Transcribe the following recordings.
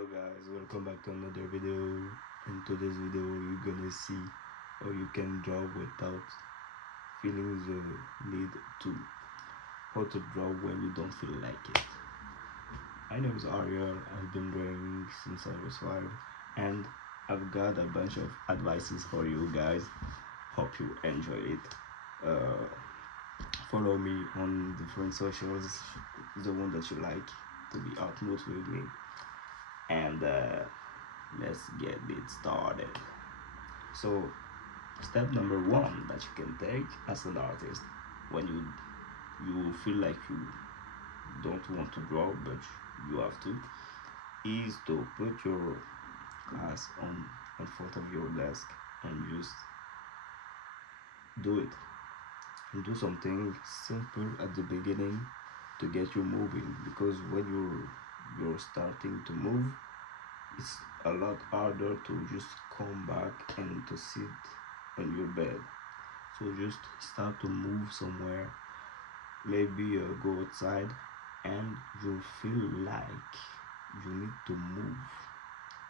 Hello guys, welcome back to another video. In today's video you're gonna see how you can draw without feeling the need to. How to draw when you don't feel like it. My name is Ariel. I've been drawing since I was 5 and I've got a bunch of advices for you guys. Hope you enjoy it. uh, Follow me on different socials, the one that you like, to be outmood with me, and let's get it started. So step number one that you can take as an artist when you feel like you don't want to draw but you have to, is to put your glass on in front of your desk and just do it, and do something simple at the beginning to get you moving, because when you're starting to move, it's a lot harder to just come back and to sit on your bed. So just start to move somewhere, maybe go outside, and you feel like you need to move.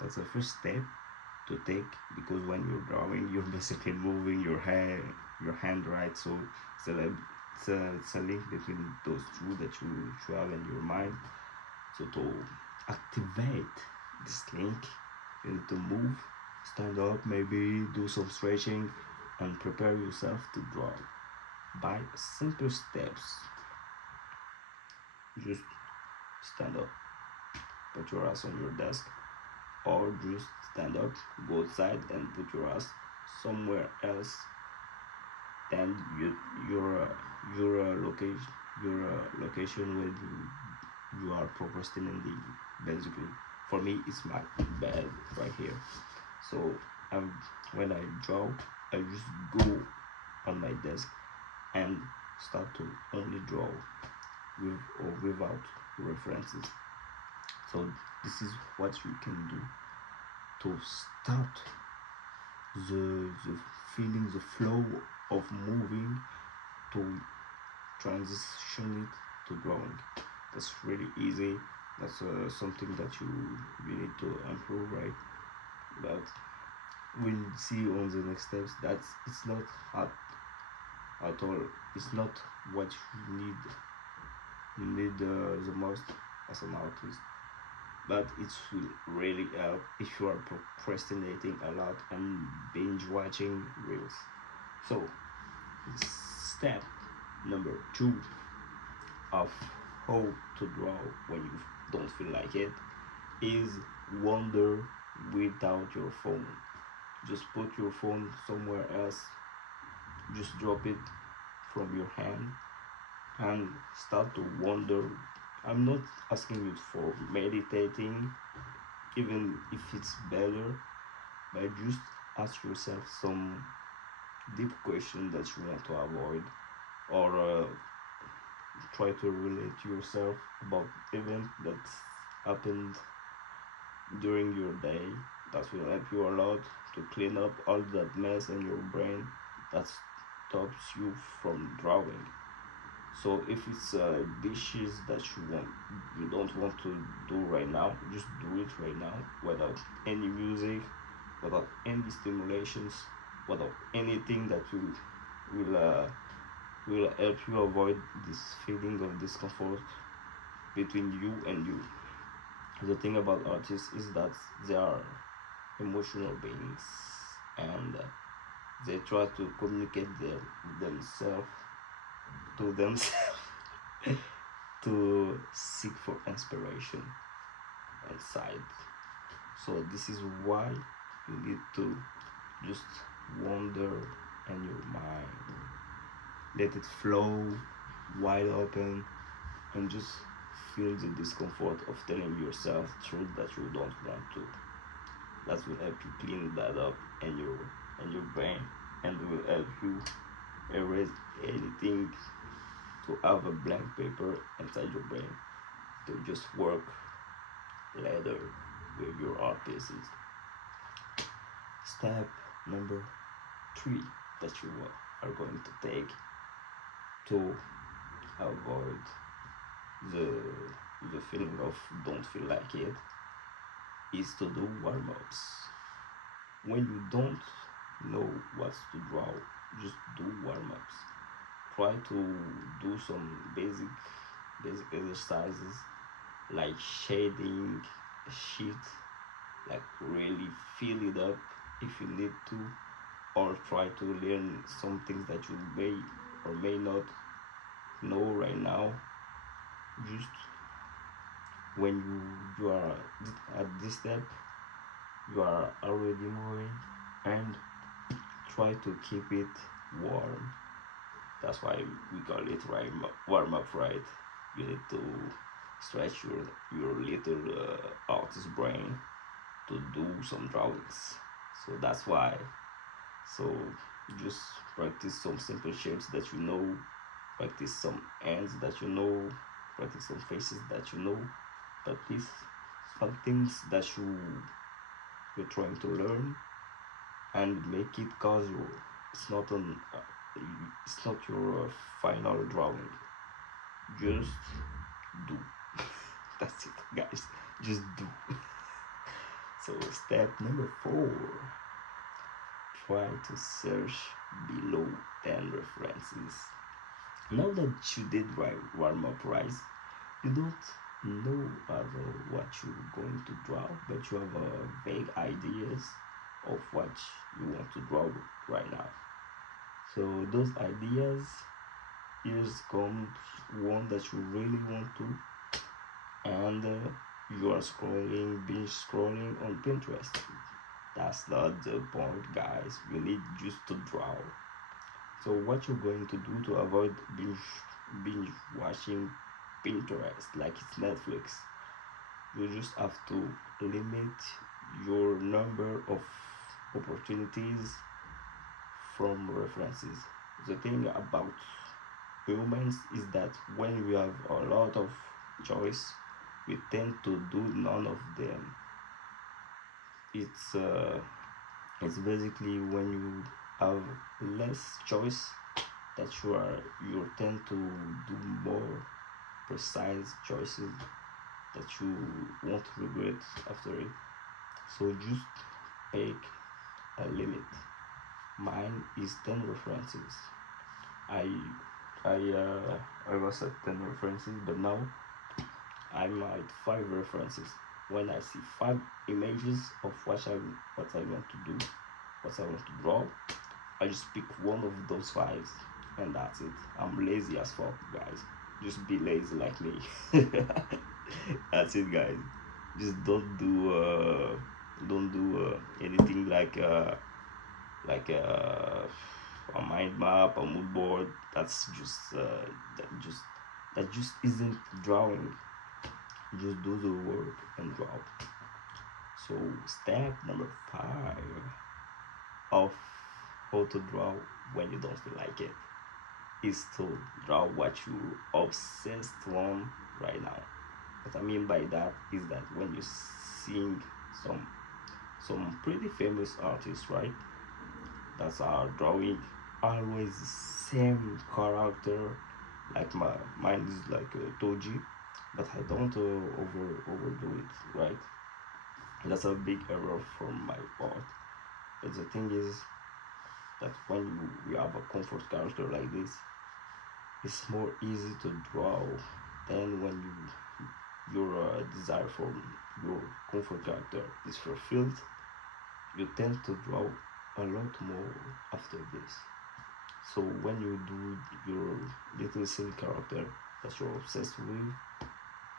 That's the first step to take, because when you're drawing you're basically moving your hand, right? So it's a link between those two that you have in your mind. So to activate this link, you need to move, stand up, maybe do some stretching, and prepare yourself to draw by simple steps. Just stand up, put your ass on your desk, or just stand up, go outside, and put your ass somewhere else than your location when you are procrastinating. Basically, for me, it's my bed right here. So when I draw, I just go on my desk and start to only draw with or without references. So this is what you can do to start the feeling, the flow of moving, to transition it to drawing. That's really easy. That's something that you need to improve, right? But we'll see on the next steps that it's not hard at all. It's not what you need the most as an artist, but it will really help if you are procrastinating a lot and binge watching reels. So step number 2 of how to draw when you don't feel like it is wander without your phone. Just put your phone somewhere else, just drop it from your hand and start to wander. I'm not asking you for meditating, even if it's better, but just ask yourself some deep question that you want to avoid, or try to relate to yourself about event that happened during your day. That will help you a lot to clean up all that mess in your brain that stops you from drawing. So if it's dishes that you don't want to do right now, just do it right now without any music, without any stimulations, without anything that will help you avoid this feeling of discomfort between you and you. The thing about artists is that they are emotional beings, and they try to communicate themselves to themselves to seek for inspiration inside. So this is why you need to just wander in your mind, let it flow wide open, and just feel the discomfort of telling yourself truth that you don't want to. That will help you clean that up in your brain, and will help you erase anything, to have a blank paper inside your brain to just work later with your art pieces. Step number 3 that you are going to take to avoid the feeling of don't feel like it is to do warm-ups. When you don't know what to draw, just do warm-ups. Try to do some basic exercises like shading a sheet, like really fill it up if you need to, or try to learn some things that you may or may not know right now. Just when you are at this step, you are already moving, and try to keep it warm. That's why we call it warm up, right? You need to stretch your little artist brain to do some drawings. So that's why. So just practice some simple shapes that you know, practice some hands that you know, practice some faces that you know, practice some things that you're trying to learn, and make it casual. It's not an it's not your final drawing. Just do. That's it, guys. Just do. So step number 4: try to search below 10 references. Now that you did warm up, right? You don't know what you're going to draw, but you have vague ideas of what you want to draw right now. So those ideas, here's comes one that you really want to, and you are binge scrolling on Pinterest. That's not the point, guys. You need just to draw. So what you're going to do to avoid binge watching Pinterest like it's Netflix, you just have to limit your number of opportunities from references. The thing about humans is that when we have a lot of choice, we tend to do none of them. It's basically when you have less choice that you tend to do more precise choices that you won't regret after it. So just pick a limit. Mine is 10 references. I I was at 10 references, but now I'm at 5 references. When I see 5 images of what I want to do, what I want to draw, I just pick one of those 5, and that's it. I'm lazy as fuck, guys. Just be lazy like me. That's it, guys. Just don't do anything like a mind map, a mood board. That's just that just isn't drawing. Just do the work and draw. So step number 5 of how to draw when you don't feel like it is to draw what you're obsessed on right now. What I mean by that is that when you sing some pretty famous artists, right, that are drawing always the same character, like mine is like Toji, but I don't overdo it, right? That's a big error from my part. But the thing is that when you have a comfort character like this, it's more easy to draw than when your desire for your comfort character is fulfilled. You tend to draw a lot more after this. So when you do your little silly character that you're obsessed with,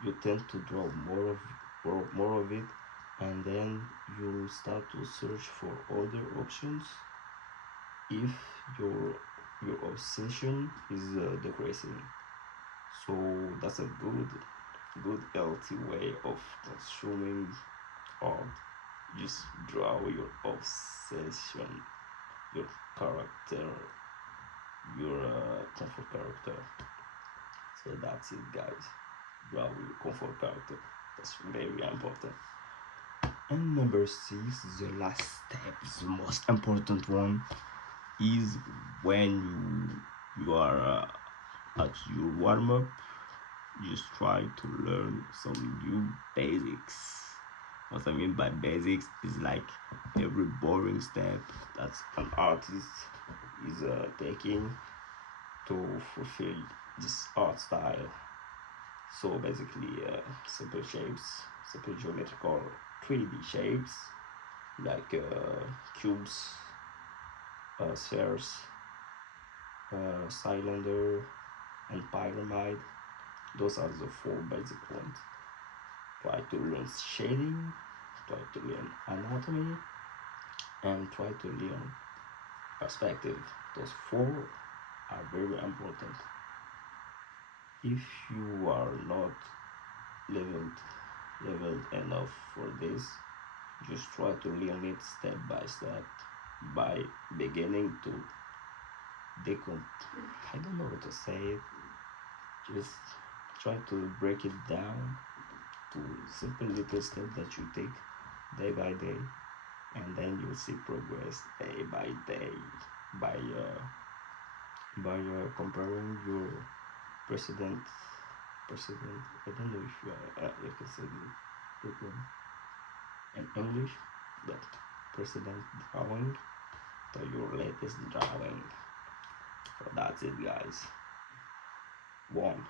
you tend to draw more of it, and then you start to search for other options if your obsession is decreasing. So that's a good healthy way of consuming art. Just draw your obsession, your character, your comfort character. So that's it, guys. Draw your comfort character. That's very important. And number 6, the last step, the most important one, is when you are at your warm up. Just try to learn some new basics. What I mean by basics is like every boring step that an artist is taking to fulfill this art style. So basically, simple shapes, simple geometrical 3D shapes like cubes, spheres, cylinder, and pyramid. Those are the four basic ones. Try to learn shading, try to learn anatomy, and try to learn perspective. Those four are very important. If you are not leveled leveled enough for this, just try to learn it step by step by beginning to decomp I don't know how to say it. Just try to break it down to simple little steps that you take day by day, and then you'll see progress day by day by comparing your precedent precedent. I don't know if you can say it in English, but precedent drawing to your latest drawing. So that's it, guys. One,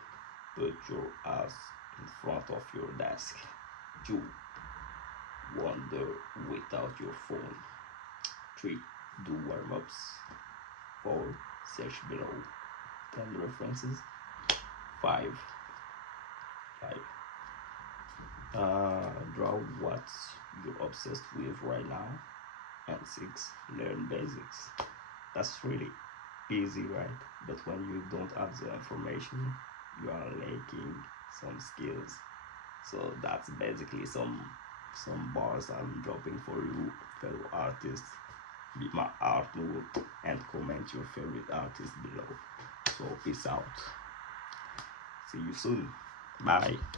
put your ass in front of your desk. Two, wander without your phone. 3. Do warm-ups. 4. Search below 10 references. 5. 5. Draw what you're obsessed with right now. And 6. Learn basics. That's really easy, right? But when you don't have the information, you are lacking some skills. So that's basically some bars I'm dropping for you, fellow artists. Be my art note and comment your favorite artist below. So peace out. See you soon. Bye.